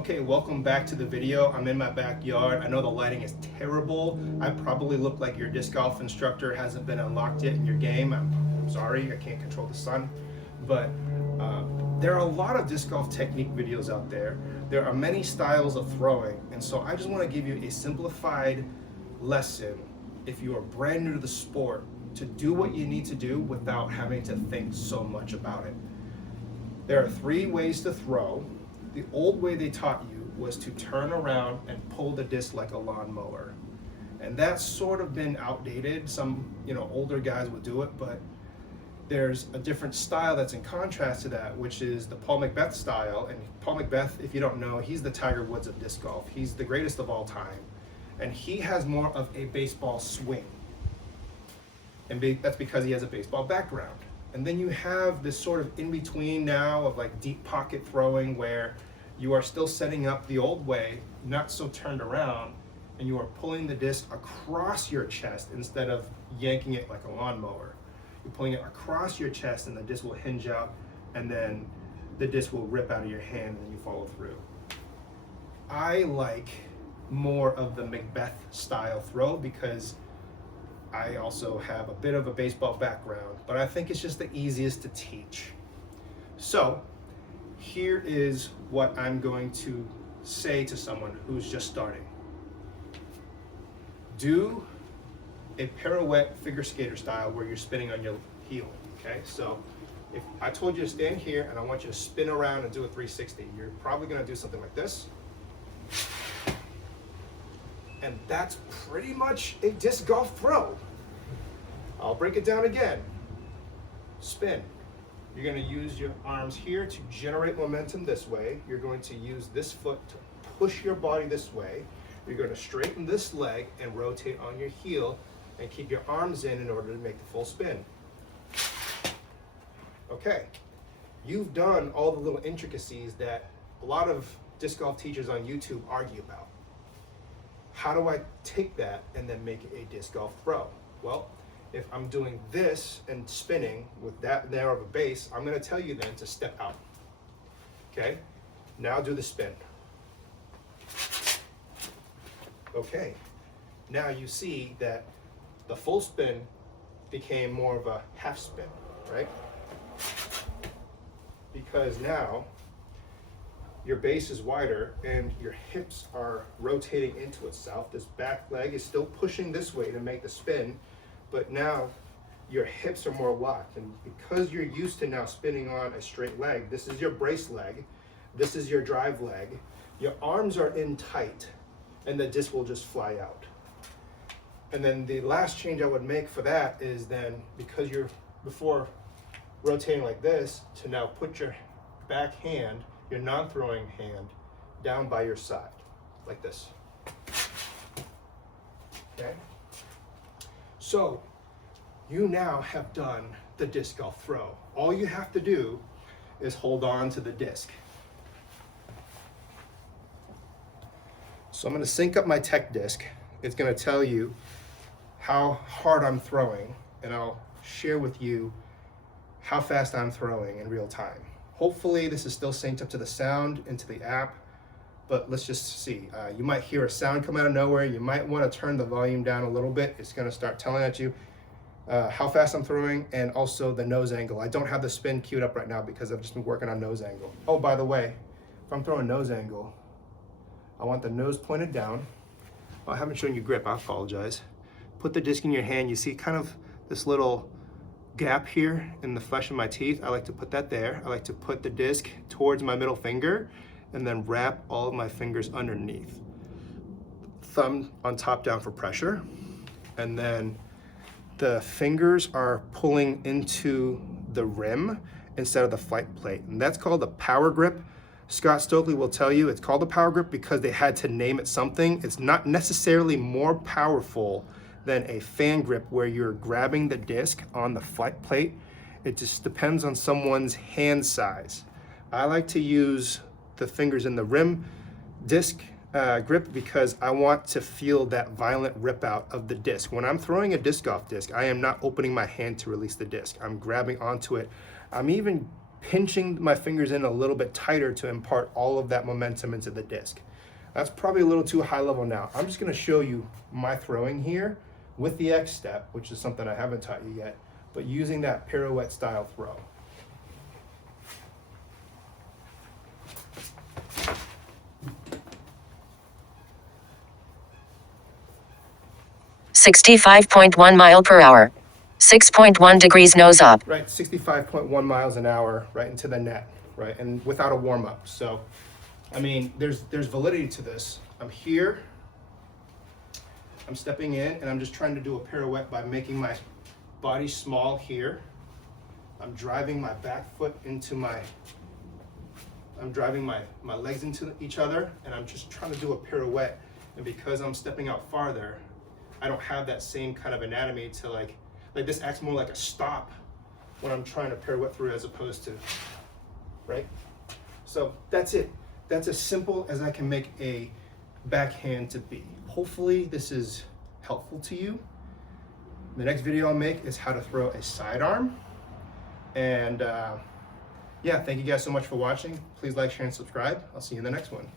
Okay, welcome back to the video. I'm in my backyard. I know the lighting is terrible. I probably look like your disc golf instructor hasn't been unlocked yet in your game. I'm sorry, I can't control the sun. But there are a lot of disc golf technique videos out there. There are many styles of throwing. And so I just want to give you a simplified lesson if you are brand new to the sport to do what you need to do without having to think so much about it. There are 3 ways to throw. The old way they taught you was to turn around and pull the disc like a lawnmower. And that's sort of been outdated. Some, older guys would do it, but there's a different style that's in contrast to that, which is the Paul McBeth style. And Paul McBeth, if you don't know, he's the Tiger Woods of disc golf. He's the greatest of all time. And he has more of a baseball swing. And that's because he has a baseball background. And then you have this sort of in-between now of like deep pocket throwing where you are still setting up the old way, not so turned around, and you are pulling the disc across your chest instead of yanking it like a lawnmower. You're pulling it across your chest and the disc will hinge out, and then the disc will rip out of your hand and you follow through. I like more of the McBeth style throw because I also have a bit of a baseball background, but I think it's just the easiest to teach. So here is what I'm going to say to someone who's just starting. Do a pirouette figure skater style where you're spinning on your heel, okay? So if I told you to stand here and I want you to spin around and do a 360, you're probably gonna do something like this. And that's pretty much a disc golf throw. I'll break it down again. Spin. You're going to use your arms here to generate momentum this way. You're going to use this foot to push your body this way. You're going to straighten this leg and rotate on your heel and keep your arms in order to make the full spin. Okay, you've done all the little intricacies that a lot of disc golf teachers on YouTube argue about. How do I take that and then make it a disc golf throw? Well, if I'm doing this and spinning with that narrow of a base, I'm going to tell you then to step out. Okay, now do the spin. Okay, now you see that the full spin became more of a half spin, right? Because now your base is wider and your hips are rotating into itself. This back leg is still pushing this way to make the spin, but now your hips are more locked. And because you're used to now spinning on a straight leg, this is your brace leg, this is your drive leg, your arms are in tight and the disc will just fly out. And then the last change I would make for that is then, because you're before rotating like this, to now put your back hand, your non-throwing hand, down by your side, like this. Okay? So, you now have done the disc golf throw. All you have to do is hold on to the disc. So I'm gonna sync up my tech disc. It's gonna tell you how hard I'm throwing, and I'll share with you how fast I'm throwing in real time. Hopefully this is still synced up to the sound into the app, but let's just see. You might hear a sound come out of nowhere. You might want to turn the volume down a little bit. It's going to start telling at you how fast I'm throwing and also the nose angle. I don't have the spin queued up right now because I've just been working on nose angle. Oh, by the way, if I'm throwing nose angle, I want the nose pointed down. Oh, I haven't shown you grip, I apologize. Put the disc in your hand. You see kind of this little gap here in the flesh of my teeth. I like to put that there. I like to put the disc towards my middle finger and then wrap all of my fingers underneath. Thumb on top down for pressure. And then the fingers are pulling into the rim instead of the flight plate. And that's called a power grip. Scott Stokely will tell you it's called a power grip because they had to name it something. It's not necessarily more powerful than a fan grip where you're grabbing the disc on the flight plate. It just depends on someone's hand size. I like to use the fingers in the rim disc grip because I want to feel that violent rip out of the disc. When I'm throwing a disc golf disc, I am not opening my hand to release the disc. I'm grabbing onto it. I'm even pinching my fingers in a little bit tighter to impart all of that momentum into the disc. That's probably a little too high level now. I'm just gonna show you my throwing here with the X step, which is something I haven't taught you yet, but using that pirouette style throw. .1 mile per hour. 6.1 degrees nose up. Right, 65.1 miles an hour right into the net, right, and without a warm up. So, I mean, there's validity to this. I'm here, I'm stepping in, and I'm just trying to do a pirouette by making my body small here. I'm driving my back foot into I'm driving my legs into each other, and I'm just trying to do a pirouette. And because I'm stepping out farther, I don't have that same kind of anatomy to like this acts more like a stop when I'm trying to pirouette through as opposed to, right? So that's it. That's as simple as I can make a backhand to be. Hopefully this is helpful to you. The next video I'll make is how to throw a sidearm. And yeah, thank you guys so much for watching. Please like, share, and subscribe. I'll see you in the next one.